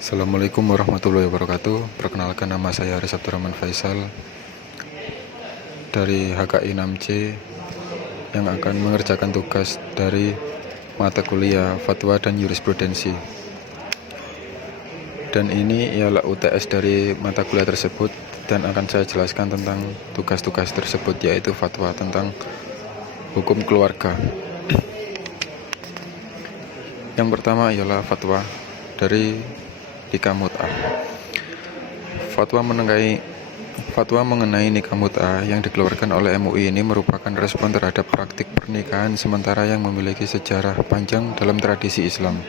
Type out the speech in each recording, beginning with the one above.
Assalamualaikum warahmatullahi wabarakatuh. Perkenalkan, nama saya Aris Abdurrahman Faisal dari HKI 6C yang akan mengerjakan tugas dari mata kuliah Fatwa dan Jurisprudensi. Dan ini ialah UTS dari mata kuliah tersebut, dan akan saya jelaskan tentang tugas-tugas tersebut, yaitu fatwa tentang hukum keluarga. Yang pertama ialah fatwa dari nikah mut'ah. Fatwa mengenai nikah mut'ah yang dikeluarkan oleh MUI ini merupakan respon terhadap praktik pernikahan sementara yang memiliki sejarah panjang dalam tradisi Islam.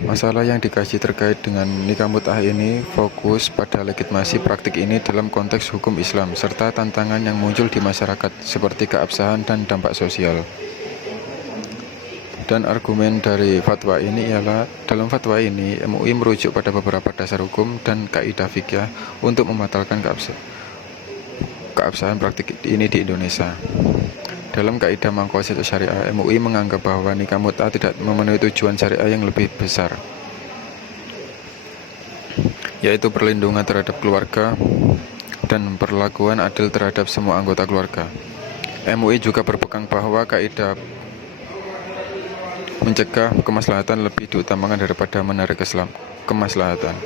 Masalah yang dikaji terkait dengan nikah mut'ah ini fokus pada legitimasi praktik ini dalam konteks hukum Islam, serta tantangan yang muncul di masyarakat seperti keabsahan dan dampak sosial. Dan argumen dari fatwa ini ialah, dalam fatwa ini MUI merujuk pada beberapa dasar hukum dan kaidah fikih untuk membatalkan keabsahan praktik ini di Indonesia. Dalam kaidah maqasid syariah, MUI menganggap bahwa nikah mut'ah tidak memenuhi tujuan syariah yang lebih besar, yaitu perlindungan terhadap keluarga dan perlakuan adil terhadap semua anggota keluarga. MUI juga berpegang bahwa kaidah mencegah kemaslahatan lebih diutamakan daripada menarik kemaslahatan,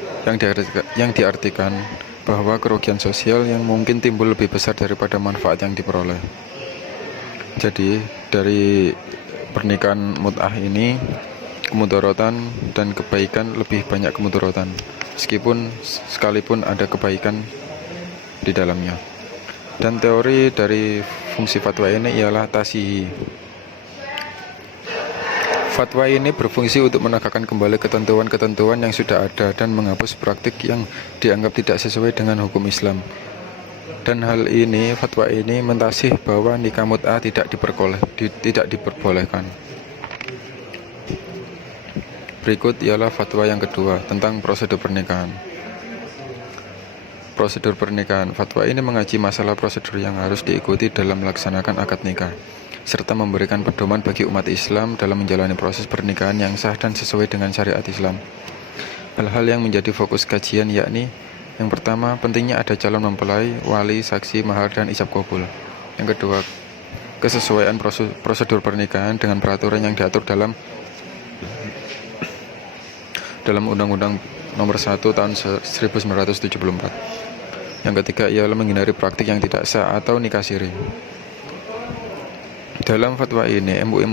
yang diartikan bahwa kerugian sosial yang mungkin timbul lebih besar daripada manfaat yang diperoleh. Jadi dari pernikahan mut'ah ini, kemudaratan dan kebaikan lebih banyak kemudaratan, sekalipun ada kebaikan di dalamnya. Dan teori dari fungsi fatwa ini ialah tasyihi. Fatwa ini berfungsi untuk menegakkan kembali ketentuan-ketentuan yang sudah ada dan menghapus praktik yang dianggap tidak sesuai dengan hukum Islam. Dan hal ini, fatwa ini mentasih bahwa nikah mut'ah tidak diperbolehkan. Berikut ialah fatwa yang kedua tentang prosedur pernikahan. Prosedur pernikahan. Fatwa ini mengaji masalah prosedur yang harus diikuti dalam melaksanakan akad nikah, serta memberikan pedoman bagi umat Islam dalam menjalani proses pernikahan yang sah dan sesuai dengan syariat Islam. Hal-hal yang menjadi fokus kajian yakni: yang pertama, pentingnya ada calon mempelai, wali, saksi, mahar, dan ijab kabul. Yang kedua, kesesuaian prosedur pernikahan dengan peraturan yang diatur dalam Undang-Undang Nomor 1 Tahun 1974. Yang ketiga ialah menghindari praktik yang tidak sah atau nikah siri. Dalam fatwa ini, MUI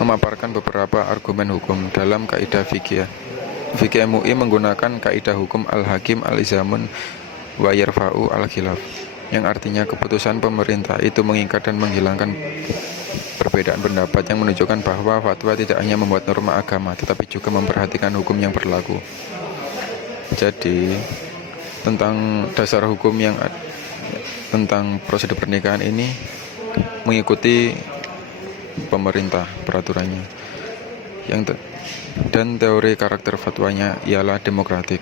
memaparkan beberapa argumen hukum dalam kaidah fikih. Fikih MUI menggunakan kaidah hukum al-hakim al-izamun wa yarfa'u al-khilaf, yang artinya keputusan pemerintah itu mengikat dan menghilangkan perbedaan pendapat, yang menunjukkan bahwa fatwa tidak hanya membuat norma agama tetapi juga memperhatikan hukum yang berlaku. Jadi tentang dasar hukum yang tentang prosedur pernikahan ini mengikuti pemerintah peraturannya. Dan teori karakter fatwanya ialah demokratik.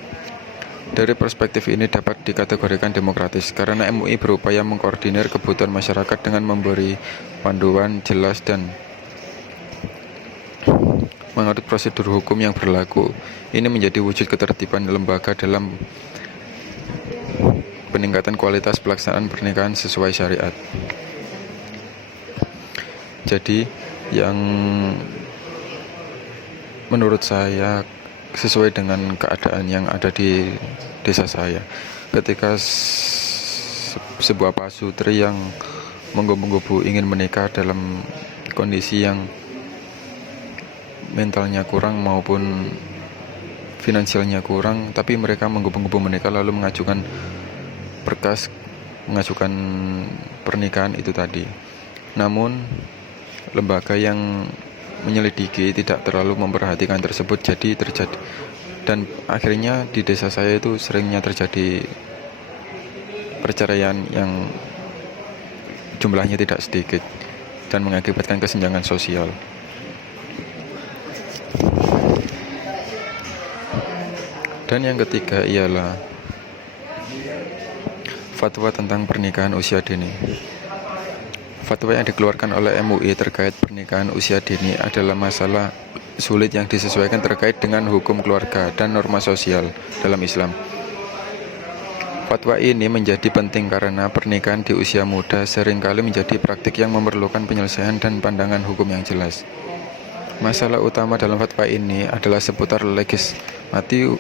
Dari perspektif ini dapat dikategorikan demokratis karena MUI berupaya mengkoordinir kebutuhan masyarakat dengan memberi panduan jelas dan menurut prosedur hukum yang berlaku. Ini menjadi wujud ketertiban lembaga dalam peningkatan kualitas pelaksanaan pernikahan sesuai syariat. Jadi yang menurut saya sesuai dengan keadaan yang ada di desa saya, ketika sebuah pasutri yang menggebu-gebu ingin menikah dalam kondisi yang mentalnya kurang maupun finansialnya kurang, tapi mereka menggebu-gebu menikah lalu mengajukan pernikahan itu tadi. Namun lembaga yang menyelidiki tidak terlalu memperhatikan tersebut, jadi terjadi, dan akhirnya di desa saya itu seringnya terjadi perceraian yang jumlahnya tidak sedikit dan mengakibatkan kesenjangan sosial. Dan yang ketiga ialah fatwa tentang pernikahan usia dini. Fatwa yang dikeluarkan oleh MUI terkait pernikahan usia dini adalah masalah sulit yang disesuaikan terkait dengan hukum keluarga dan norma sosial dalam Islam. Fatwa ini menjadi penting karena pernikahan di usia muda seringkali menjadi praktik yang memerlukan penyelesaian dan pandangan hukum yang jelas. Masalah utama dalam fatwa ini adalah seputar legislasi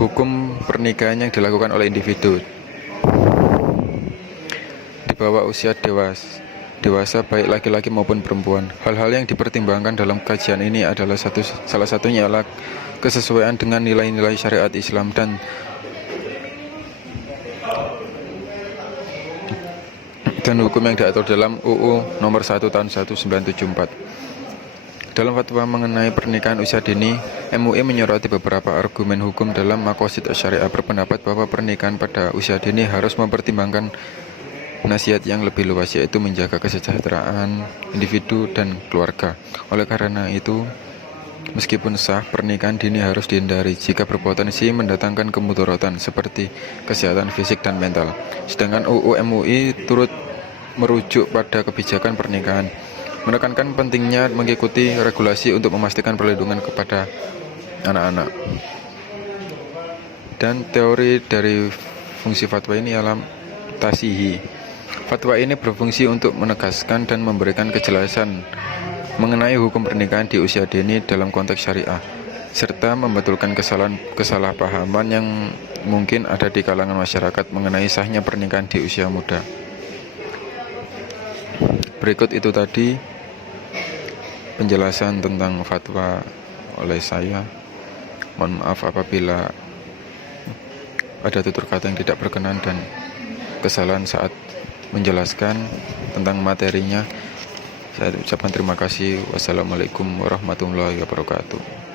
hukum pernikahan yang dilakukan oleh individu di bawah usia dewasa baik laki-laki maupun perempuan. Hal-hal yang dipertimbangkan dalam kajian ini adalah salah satunya adalah kesesuaian dengan nilai-nilai syariat Islam dan hukum yang diatur dalam UU Nomor 1 Tahun 1974. Dalam fatwa mengenai pernikahan usia dini, MUI menyoroti beberapa argumen hukum dalam maqasid syariah berpendapat bahwa pernikahan pada usia dini harus mempertimbangkan nasihat yang lebih luas, yaitu menjaga kesejahteraan individu dan keluarga. Oleh karena itu, meskipun sah, pernikahan dini harus dihindari jika berpotensi mendatangkan kemudaratan seperti kesehatan fisik dan mental. Sedangkan UU MUI turut merujuk pada kebijakan pernikahan, menekankan pentingnya mengikuti regulasi untuk memastikan perlindungan kepada anak-anak. Dan teori dari fungsi fatwa ini adalah tasihi. Fatwa ini berfungsi untuk menegaskan dan memberikan kejelasan mengenai hukum pernikahan di usia dini dalam konteks syariah, serta membetulkan kesalahpahaman yang mungkin ada di kalangan masyarakat mengenai sahnya pernikahan di usia muda. Berikut itu tadi penjelasan tentang fatwa oleh saya. Mohon maaf apabila ada tutur kata yang tidak berkenan dan kesalahan saat menjelaskan tentang materinya. Saya ucapkan terima kasih. Wassalamualaikum warahmatullahi wabarakatuh.